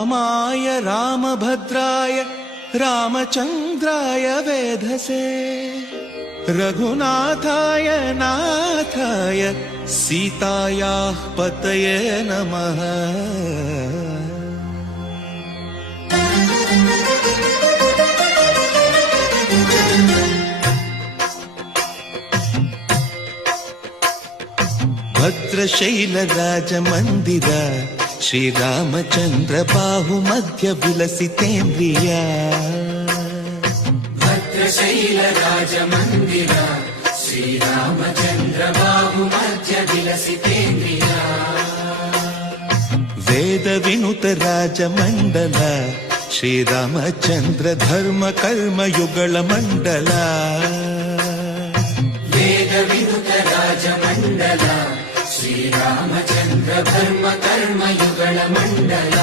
रामाय रामभद्राय रामचन्द्राय वेधसे रघुनाथाय नाथाय सीतायाः पतये नमः। भद्रशैलराजमन्दिर श्रीरामचन्द्र बाहुमध्य विलसितेन्द्रिया। भद्रशैलराजमन्दिर श्रीरामचन्द्र बाहुमध्य विलसितेन्द्रिया। वेदविनुत राजमण्डल श्रीरामचन्द्र धर्म कर्म युगल मण्डल। वेदविनुत राजमण्डल श्रीरामचन्द्र धर्म कर्म युगल मण्डल।